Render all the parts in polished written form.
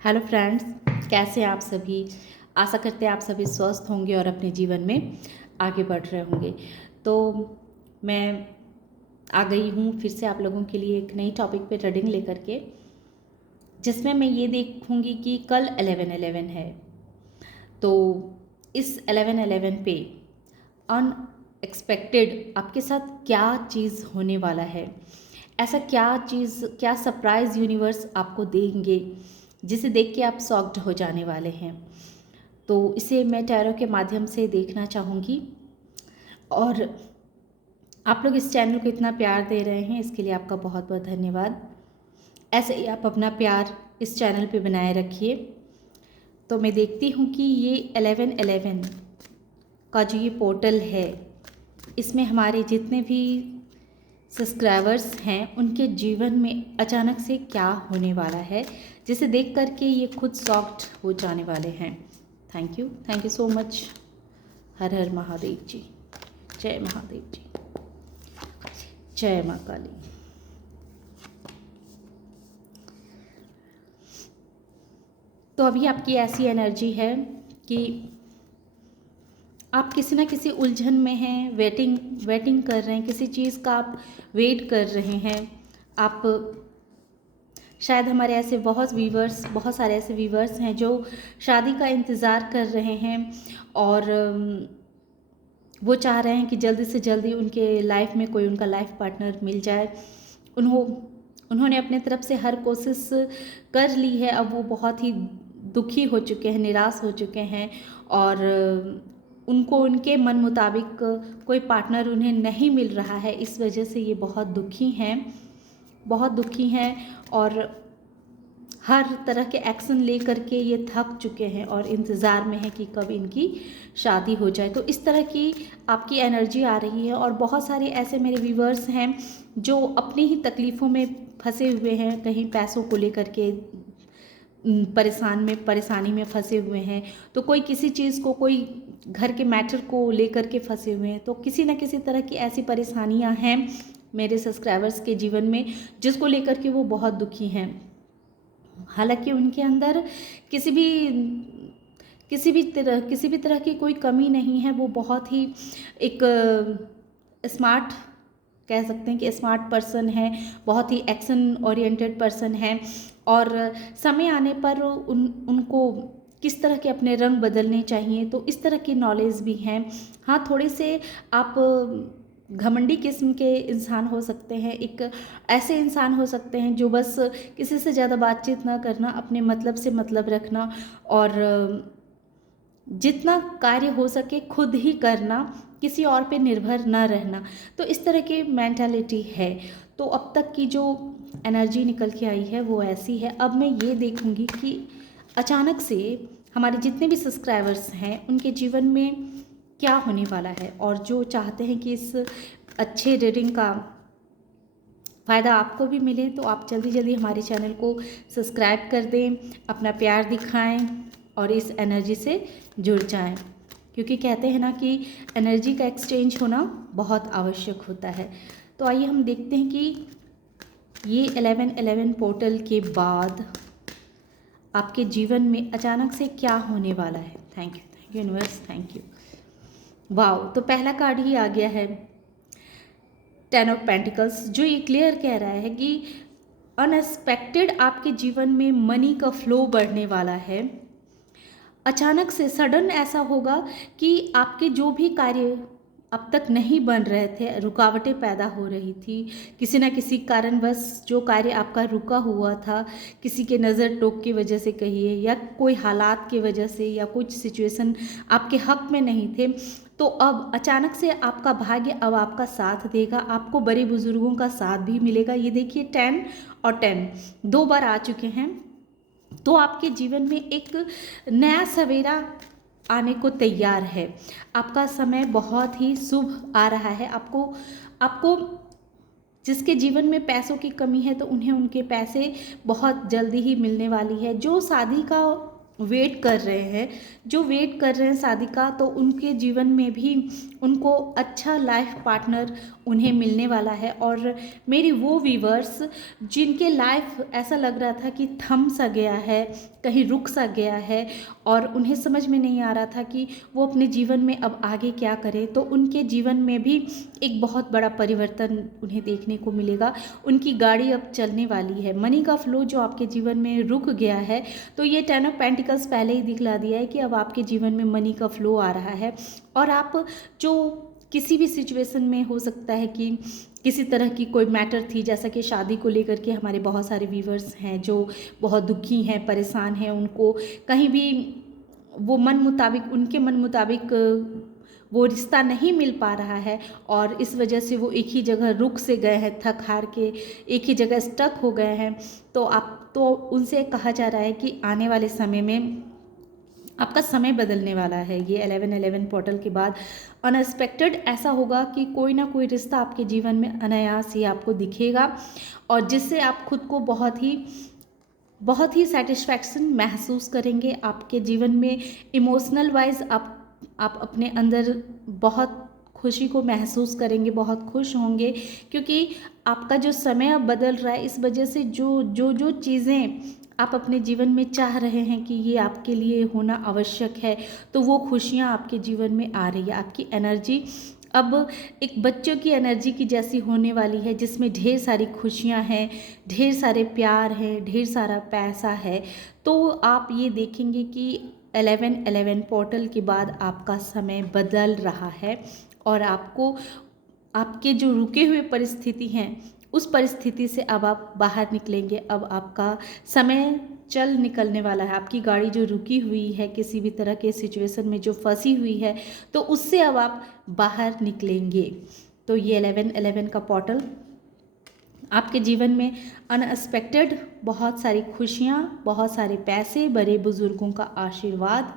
Hello friends, कैसे हैं आप सभी। आशा करते हैं आप सभी स्वस्थ होंगे और अपने जीवन में आगे बढ़ रहे होंगे। तो मैं आ गई हूँ फिर से आप लोगों के लिए एक नई टॉपिक पे रीडिंग लेकर के, जिसमें मैं ये देखूँगी कि कल 11/11 है। तो इस 11/11 पे अनएक्सपेक्टेड आपके साथ क्या चीज़ होने वाला है, ऐसा क्या सरप्राइज़ यूनिवर्स आपको देंगे जिसे देख के आप शॉक्ड हो जाने वाले हैं। तो इसे मैं टैरो के माध्यम से देखना चाहूँगी। और आप लोग इस चैनल को इतना प्यार दे रहे हैं, इसके लिए आपका बहुत बहुत धन्यवाद। ऐसे ही आप अपना प्यार इस चैनल पे बनाए रखिए। तो मैं देखती हूँ कि ये 11/11 का जो ये पोर्टल है, इसमें हमारे जितने भी सब्सक्राइबर्स हैं उनके जीवन में अचानक से क्या होने वाला है, जिसे देख करके ये खुद शॉक्ड हो जाने वाले हैं। Thank you so much. हर हर महादेव जी, जय महादेव जी, जय माँ काली। तो अभी आपकी ऐसी एनर्जी है कि आप किसी ना किसी उलझन में हैं, वेटिंग कर रहे हैं, किसी चीज़ का आप वेट कर रहे हैं। आप शायद हमारे ऐसे बहुत सारे ऐसे व्यूवर्स हैं जो शादी का इंतज़ार कर रहे हैं और वो चाह रहे हैं कि जल्दी से जल्दी उनके लाइफ में कोई उनका लाइफ पार्टनर मिल जाए। उन्होंने अपने तरफ से हर कोशिश कर ली है। अब वो बहुत ही दुखी हो चुके हैं, निराश हो चुके हैं और उनको उनके मन मुताबिक कोई पार्टनर उन्हें नहीं मिल रहा है। इस वजह से ये बहुत दुखी हैं और हर तरह के एक्शन ले करके ये थक चुके हैं और इंतज़ार में है कि कब इनकी शादी हो जाए। तो इस तरह की आपकी एनर्जी आ रही है और बहुत सारे ऐसे मेरे व्यूवर्स हैं जो अपनी ही तकलीफ़ों में फंसे हुए हैं, कहीं पैसों को लेकर के परेशानी में फंसे हुए हैं, तो कोई किसी चीज़ को, कोई घर के मैटर को लेकर के फंसे हुए हैं। तो किसी न किसी तरह की ऐसी परेशानियां हैं मेरे सब्सक्राइबर्स के जीवन में, जिसको लेकर के वो बहुत दुखी हैं। हालांकि उनके अंदर किसी भी तरह की कोई कमी नहीं है। वो बहुत ही एक स्मार्ट, कह सकते हैं कि स्मार्ट पर्सन है, बहुत ही एक्शन ओरिएंटेड पर्सन है और समय आने पर उनको किस तरह के अपने रंग बदलने चाहिए, तो इस तरह की नॉलेज भी है। हाँ, थोड़े से आप घमंडी किस्म के इंसान हो सकते हैं, एक ऐसे इंसान हो सकते हैं जो बस किसी से ज़्यादा बातचीत ना करना, अपने मतलब से मतलब रखना और जितना कार्य हो सके खुद ही करना, किसी और पे निर्भर ना रहना। तो इस तरह की मेंटालिटी है। तो अब तक की जो एनर्जी निकल के आई है वो ऐसी है। अब मैं ये देखूंगी कि अचानक से हमारे जितने भी सब्सक्राइबर्स हैं उनके जीवन में क्या होने वाला है। और जो चाहते हैं कि इस अच्छे रीडिंग का फ़ायदा आपको भी मिले, तो आप जल्दी जल्दी हमारे चैनल को सब्सक्राइब कर दें, अपना प्यार दिखाएं और इस एनर्जी से जुड़ जाएं, क्योंकि कहते हैं ना कि एनर्जी का एक्सचेंज होना बहुत आवश्यक होता है। तो आइए हम देखते हैं कि ये 11/11 पोर्टल के बाद आपके जीवन में अचानक से क्या होने वाला है। Thank you universe, thank you. Wow, तो पहला कार्ड ही आ गया है, 10 ऑफ पेंटिकल्स, जो ये क्लियर कह रहा है कि अनएक्सपेक्टेड आपके जीवन में मनी का फ्लो बढ़ने वाला है। अचानक से सडन ऐसा होगा कि आपके जो भी कार्य अब तक नहीं बन रहे थे, रुकावटें पैदा हो रही थी, किसी न किसी कारणवश जो कार्य आपका रुका हुआ था, किसी के नज़र टोक की वजह से कहिए या कोई हालात की वजह से या कुछ सिचुएशन आपके हक में नहीं थे, तो अब अचानक से आपका भाग्य अब आपका साथ देगा, आपको बड़े बुजुर्गों का साथ भी मिलेगा। ये देखिए 10 और 10 दो बार आ चुके हैं। तो आपके जीवन में एक नया सवेरा आने को तैयार है। आपका समय बहुत ही शुभ आ रहा है। आपको जिसके जीवन में पैसों की कमी है, तो उन्हें उनके पैसे बहुत जल्दी ही मिलने वाली है। जो शादी का वेट कर रहे हैं, जो वेट कर रहे हैं शादी का, तो उनके जीवन में भी उनको अच्छा लाइफ पार्टनर उन्हें मिलने वाला है। और मेरी वो व्यूवर्स जिनके लाइफ ऐसा लग रहा था कि थम सा गया है, कहीं रुक सा गया है, और उन्हें समझ में नहीं आ रहा था कि वो अपने जीवन में अब आगे क्या करें, तो उनके जीवन में भी एक बहुत बड़ा परिवर्तन उन्हें देखने को मिलेगा। उनकी गाड़ी अब चलने वाली है। मनी का फ्लो जो आपके जीवन में रुक गया है, तो ये 10 ऑफ पेंटिकल्स पहले ही दिखला दिया है कि अब आपके जीवन में मनी का फ्लो आ रहा है। और आप जो किसी भी सिचुएशन में, हो सकता है कि किसी तरह की कोई मैटर थी, जैसा कि शादी को लेकर के हमारे बहुत सारे व्यूवर्स हैं जो बहुत दुखी हैं, परेशान हैं, उनको कहीं भी वो मन मुताबिक, उनके मन मुताबिक वो रिश्ता नहीं मिल पा रहा है, और इस वजह से वो एक ही जगह रुक से गए हैं, थक हार के एक ही जगह स्टक हो गए हैं। तो उनसे कहा जा रहा है कि आने वाले समय में आपका समय बदलने वाला है। ये 11-11 पोर्टल के बाद अनएक्सपेक्टेड ऐसा होगा कि कोई ना कोई रिश्ता आपके जीवन में अनायास ही आपको दिखेगा, और जिससे आप खुद को बहुत ही सेटिस्फैक्शन महसूस करेंगे। आपके जीवन में इमोशनल वाइज आप अपने अंदर बहुत खुशी को महसूस करेंगे, बहुत खुश होंगे, क्योंकि आपका जो समय अब बदल रहा है, इस वजह से जो चीज़ें आप अपने जीवन में चाह रहे हैं कि ये आपके लिए होना आवश्यक है, तो वो खुशियाँ आपके जीवन में आ रही है। आपकी एनर्जी अब एक बच्चों की एनर्जी की जैसी होने वाली है, जिसमें ढेर सारी खुशियाँ हैं, ढेर सारे प्यार हैं, ढेर सारा पैसा है। तो आप ये देखेंगे कि 11-11 पोर्टल के बाद आपका समय बदल रहा है, और आपको आपके जो रुके हुए परिस्थिति हैं, उस परिस्थिति से अब आप बाहर निकलेंगे। अब आपका समय चल निकलने वाला है। आपकी गाड़ी जो रुकी हुई है, किसी भी तरह के सिचुएशन में जो फंसी हुई है, तो उससे अब आप बाहर निकलेंगे। तो ये 11-11 का पोर्टल आपके जीवन में अनएक्सपेक्टेड बहुत सारी खुशियाँ, बहुत सारे पैसे, बड़े बुजुर्गों का आशीर्वाद,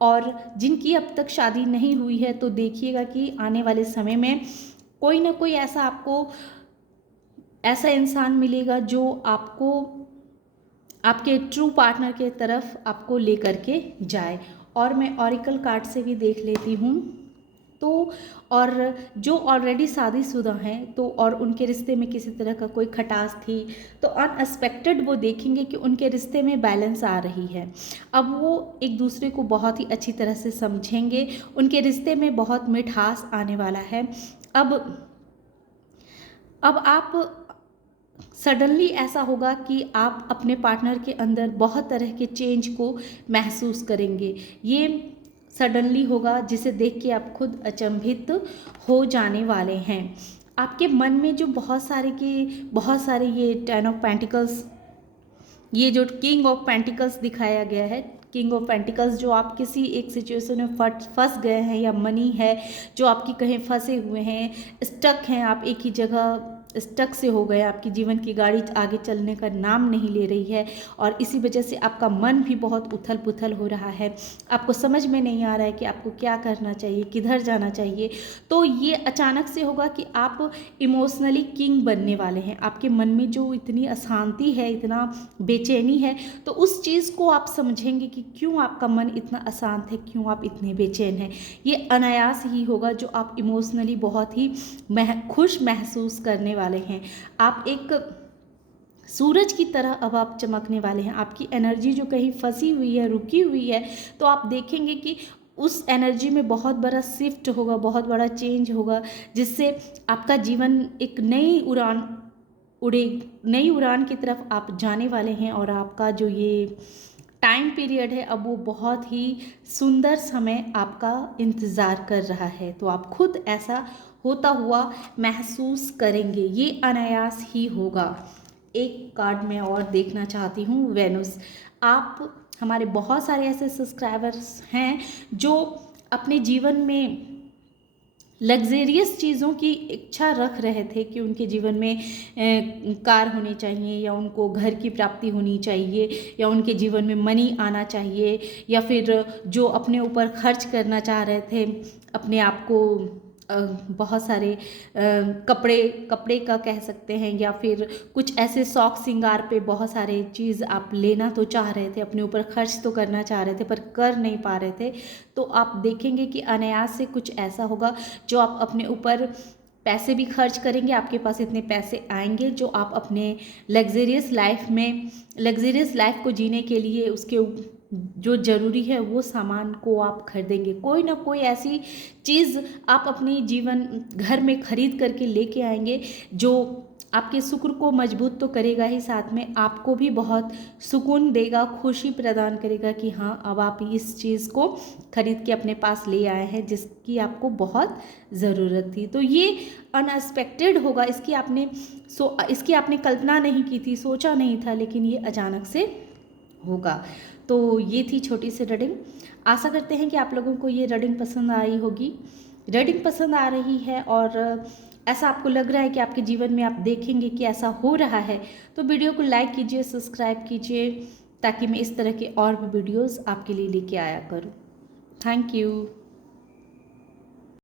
और जिनकी अब तक शादी नहीं हुई है, तो देखिएगा कि आने वाले समय में कोई ना कोई ऐसा इंसान मिलेगा जो आपको आपके ट्रू पार्टनर के तरफ आपको लेकर के जाए। और मैं ऑरिकल कार्ड से भी देख लेती हूँ। तो और जो ऑलरेडी शादीशुदा हैं, तो और उनके रिश्ते में किसी तरह का कोई खटास थी, तो अनएक्सपेक्टेड वो देखेंगे कि उनके रिश्ते में बैलेंस आ रही है। अब वो एक दूसरे को बहुत ही अच्छी तरह से समझेंगे, उनके रिश्ते में बहुत मिठास आने वाला है। अब आप सडनली ऐसा होगा कि आप अपने पार्टनर के अंदर बहुत तरह के चेंज को महसूस करेंगे। ये सडनली होगा, जिसे देख के आप खुद अचंभित हो जाने वाले हैं। आपके मन में जो बहुत सारे ये 10 ऑफ पेंटिकल्स, ये जो किंग ऑफ पेंटिकल्स दिखाया गया है, किंग ऑफ पेंटिकल्स, जो आप किसी एक सिचुएशन में फंस गए हैं, या मनी है जो आपकी कहीं फंसे हुए हैं, स्टक हैं, आप एक ही जगह स्टक से हो गए, आपकी जीवन की गाड़ी आगे चलने का नाम नहीं ले रही है, और इसी वजह से आपका मन भी बहुत उथल पुथल हो रहा है। आपको समझ में नहीं आ रहा है कि आपको क्या करना चाहिए, किधर जाना चाहिए। तो ये अचानक से होगा कि आप इमोशनली किंग बनने वाले हैं। आपके मन में जो इतनी अशांति है, इतना बेचैनी है, तो उस चीज़ को आप समझेंगे कि क्यों आपका मन इतना अशांत है, क्यों आप इतने बेचैन हैं। ये अनायास ही होगा, जो आप इमोशनली बहुत ही खुश महसूस करने वाले हैं। आप एक सूरज की तरह अब आप चमकने वाले हैं। आपकी एनर्जी जो कहीं फंसी हुई है, रुकी हुई है, तो आप देखेंगे कि उस एनर्जी में बहुत बड़ा शिफ्ट होगा, बहुत बड़ा चेंज होगा, जिससे आपका जीवन एक नई उड़ान की तरफ आप जाने वाले हैं। और आपका जो ये टाइम पीरियड है, अब वो बहुत ही सुंदर समय आपका इंतज़ार कर रहा है। तो आप खुद ऐसा होता हुआ महसूस करेंगे, ये अनायास ही होगा। एक कार्ड मैं और देखना चाहती हूँ, वेनुस। आप हमारे बहुत सारे ऐसे सब्सक्राइबर्स हैं जो अपने जीवन में लग्जेरियस चीज़ों की इच्छा रख रहे थे कि उनके जीवन में कार होनी चाहिए, या उनको घर की प्राप्ति होनी चाहिए, या उनके जीवन में मनी आना चाहिए, या फिर जो अपने ऊपर खर्च करना चाह रहे थे, अपने आप को बहुत सारे कपड़े कपड़े का कह सकते हैं, या फिर कुछ ऐसे शौक श्रृंगार पे बहुत सारे चीज़ आप लेना तो चाह रहे थे, अपने ऊपर खर्च तो करना चाह रहे थे पर कर नहीं पा रहे थे। तो आप देखेंगे कि अनायास से कुछ ऐसा होगा जो आप अपने ऊपर पैसे भी खर्च करेंगे, आपके पास इतने पैसे आएंगे जो आप अपने लग्जरियस लाइफ को जीने के लिए उसके जो ज़रूरी है वो सामान को आप खरीदेंगे। कोई ना कोई ऐसी चीज़ आप अपनी जीवन घर में खरीद करके लेके आएंगे जो आपके शुक्र को मजबूत तो करेगा ही, साथ में आपको भी बहुत सुकून देगा, खुशी प्रदान करेगा कि हाँ अब आप इस चीज़ को खरीद के अपने पास ले आए हैं जिसकी आपको बहुत ज़रूरत थी। तो ये अनएक्सपेक्टेड होगा, इसकी आपने कल्पना नहीं की थी, सोचा नहीं था, लेकिन ये अचानक से होगा। तो ये थी छोटी सी रीडिंग। आशा करते हैं कि आप लोगों को ये रीडिंग पसंद आई होगी। रीडिंग पसंद आ रही है और ऐसा आपको लग रहा है कि आपके जीवन में आप देखेंगे कि ऐसा हो रहा है, तो वीडियो को लाइक कीजिए, सब्सक्राइब कीजिए, ताकि मैं इस तरह के और भी वीडियोस आपके लिए लेके आया करूँ। Thank you.